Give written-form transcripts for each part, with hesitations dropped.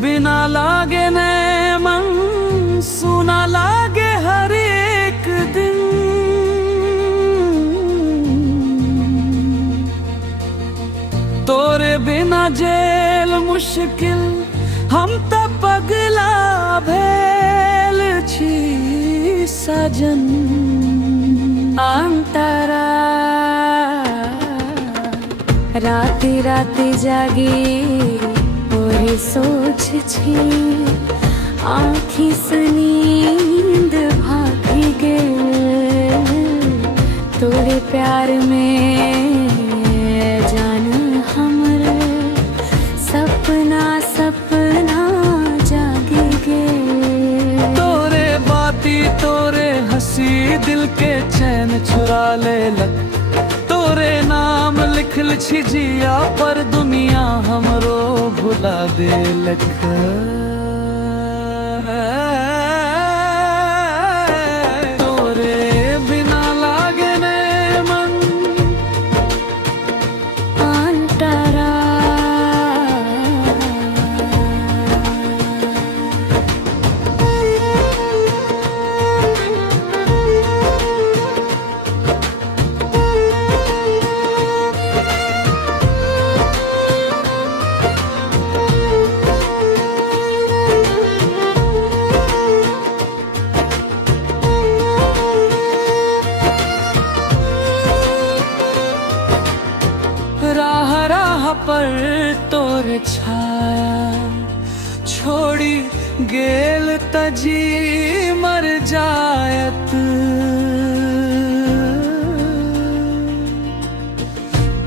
बिना लागे नए मन, सुना लागे हर एक दिन। तोरे बिना जेल मुश्किल, हम त पगला भेल छी सजन। अंतरा राति राति जागी ओरे सोच छी, आँखि से नींद भागी गेल तोरे प्यार में। जान हमरे सपना सपना जागी गेल। तोरे बाती तोरे हंसी दिल के चैन चुरा ले लग। तोरे नाम लिखल छी जिया पर दुनिया हमरो भुला दे लख। तोरे बिना लागे ने मन अंतरा। राह राह पर तोरे छाया छोड़ी गेल तजी मर जायत।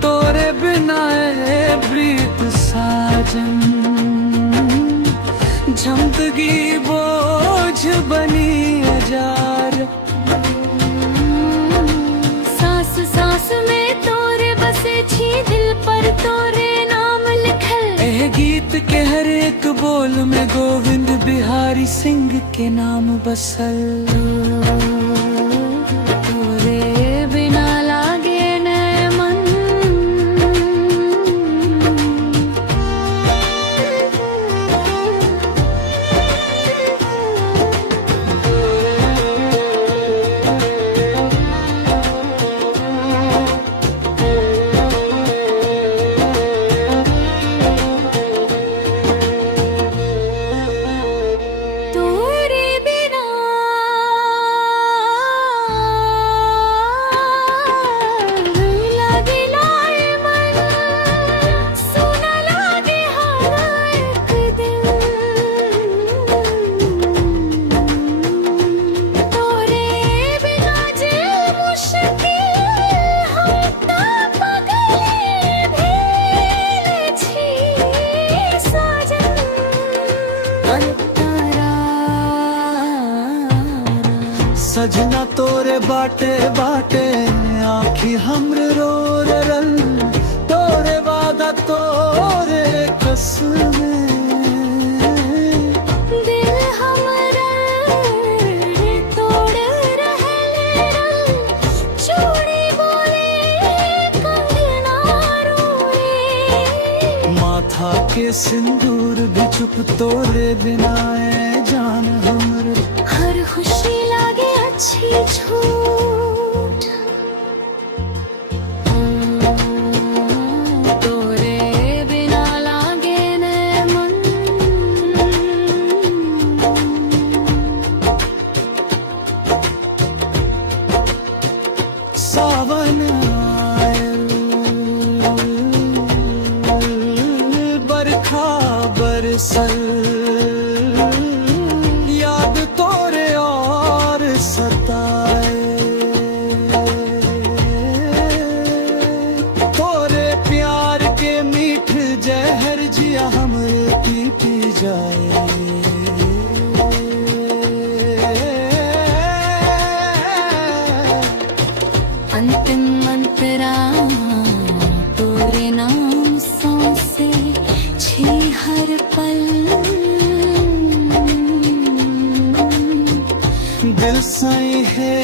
तोरे बिना ए प्रीत साजन, जिंदगी बोझ बनी हजार। सांस सांस में तोरे बसे छी, दिल पर तोरे नाम लिखल। एह गीत के हर एक बोल में गोविंद बिहारी सिंह के नाम बसल। तोरे बिना लागे नए मन, तोरे बिना लागे लाए मन, सुना लागे हर एक दिन। तोरे बिना जेल मुश्किल, हम त पगले भेल छी सजन। सजना तोरे बाटे बाटे आँखी हमरे रो रल। तोरे वादा तोरे कसमें, दिल हमरा तोड़ रहल। चूड़ी बोले कंगना रोए, माथा के सिंदूर भी चुप तोरे बिना ए जान हमरे। हर खुशी लागे अच्छी झूठ। तोरे बिना लागे नए मन, सावन आयल, बरखा बरसल। याद तोरे और सताए, तोरे प्यार के मीठ जहर जिया हमरे पी जाए। अंतिम अंतरा तोरे नाम सांसे छी हर पल। दिल सही है